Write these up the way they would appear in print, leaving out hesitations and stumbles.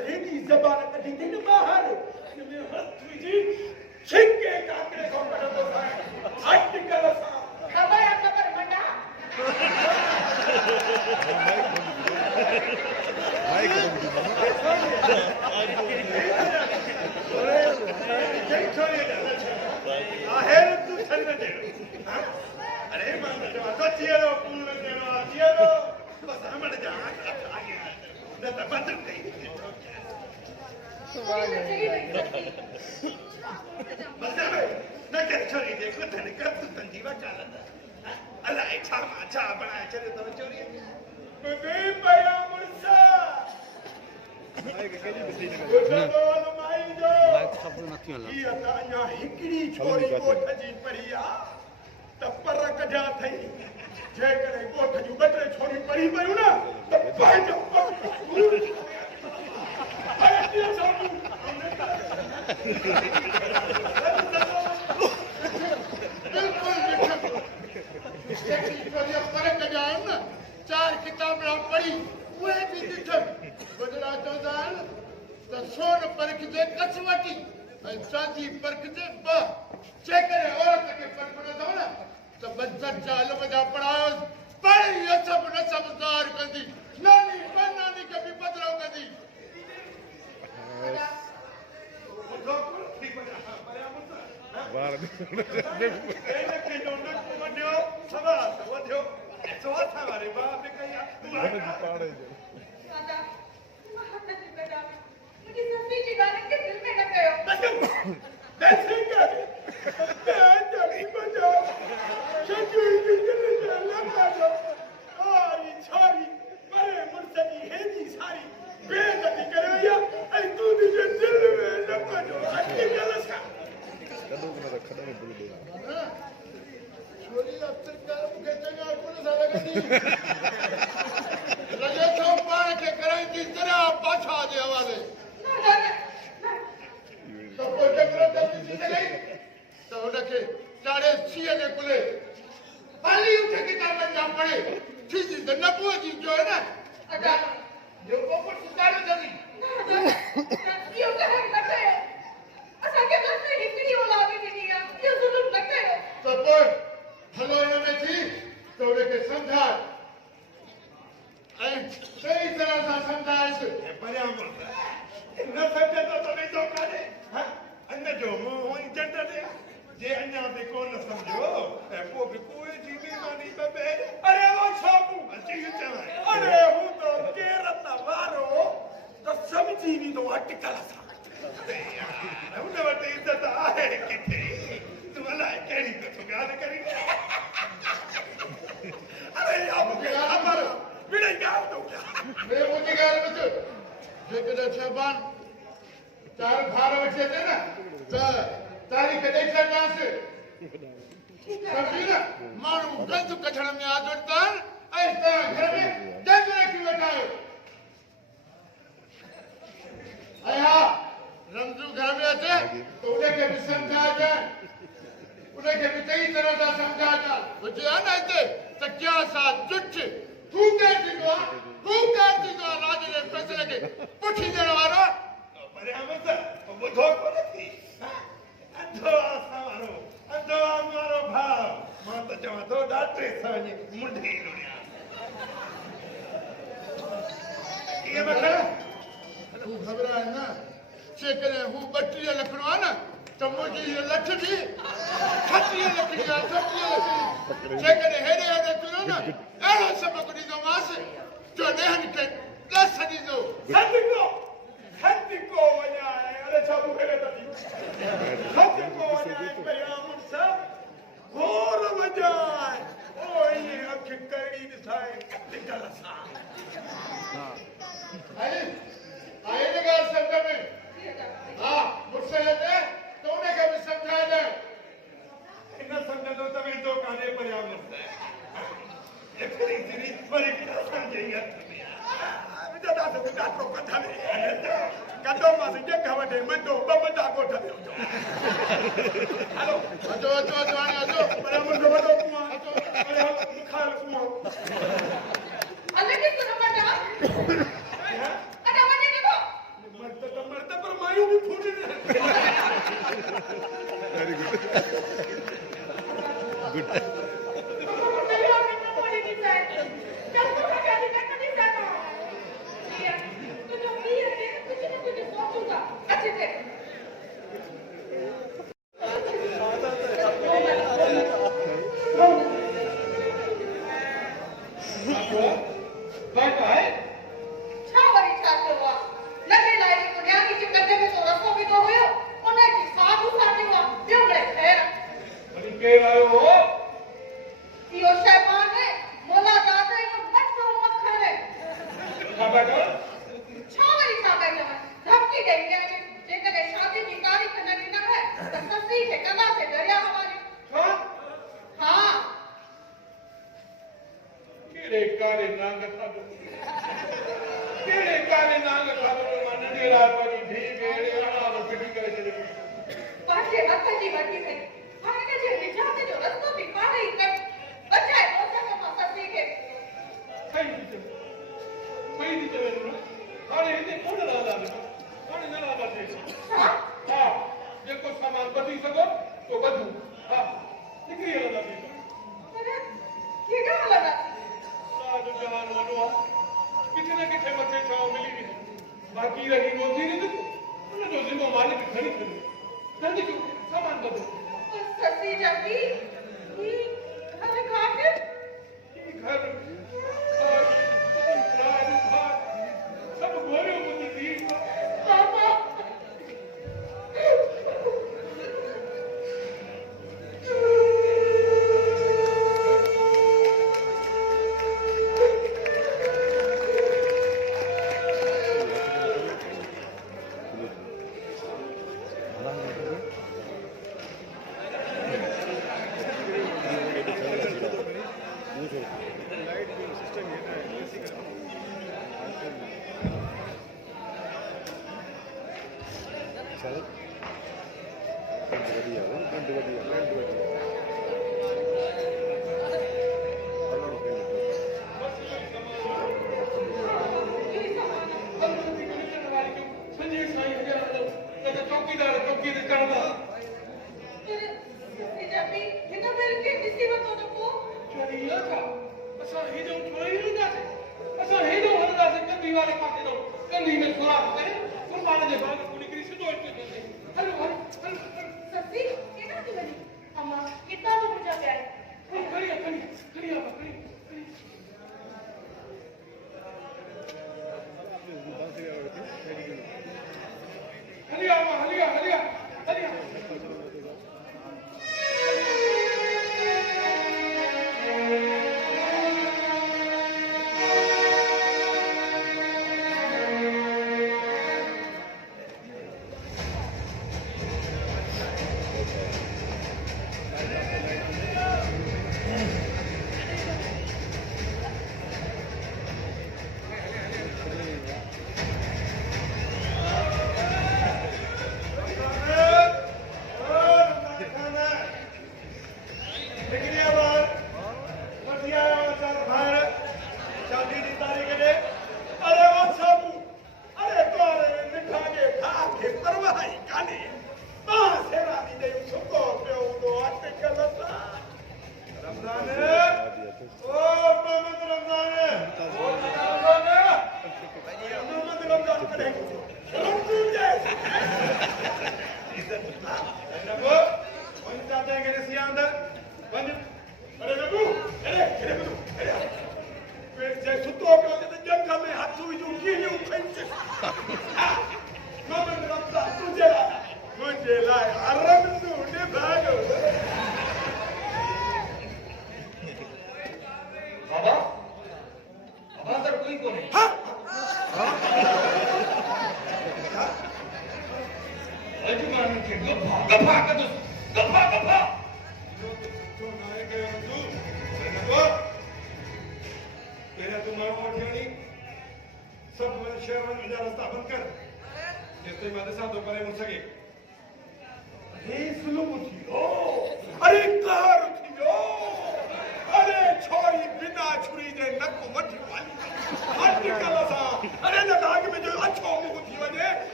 Lady Zabana Kadina Mahar. You may have to chicken after I think I was. बात है छावरी छातो हुआ लगे लाई को न्यानी के कंधे में तो रसो भी तो हुयो उन्हें की साधु साथी हुआ बिगड़े खैर अरे के आयो हो यो शैतान है मोला दादा यो मट्टो मक्खन है बाबा का छावरी छाता है धमकी दे के जेकर शादी की तारीख नहीं न है तो ससी के कला से डरिया हमारी हां केरे काले नांग खादो केरे काले नांग खादो मनने रात वाली धी बेड़े आना पिटी करे चले पाछे हथ की वटी है हमें जे निजात जो रास्ता भी पा नहीं कर बचाए मोसा का ससी के सही दी तो ना अरे इतने कौन डाला कौन ना बात है हां जेको सामान बची सको तो बदू हां निकली वाला भी अरे के का लगा साधु जहान वनो किथे न किथे मथे छाव मिली थी बाकी रही रोजी नहीं थी उन्हें जो जिम्मा मालिक खड़ी थी जल्दी क्यों सामान बदो ससी जाती ये घर खाते ये घर और राज भाग सब गोरे मुझे दी पापा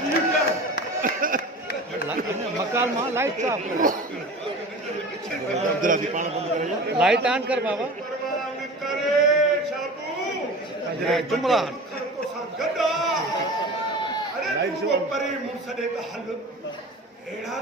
You got लाइट ऑन कर बाबा परवान करे शाबू जुमला तो गदा अरे तू परे मुंह सदे का हल एड़ा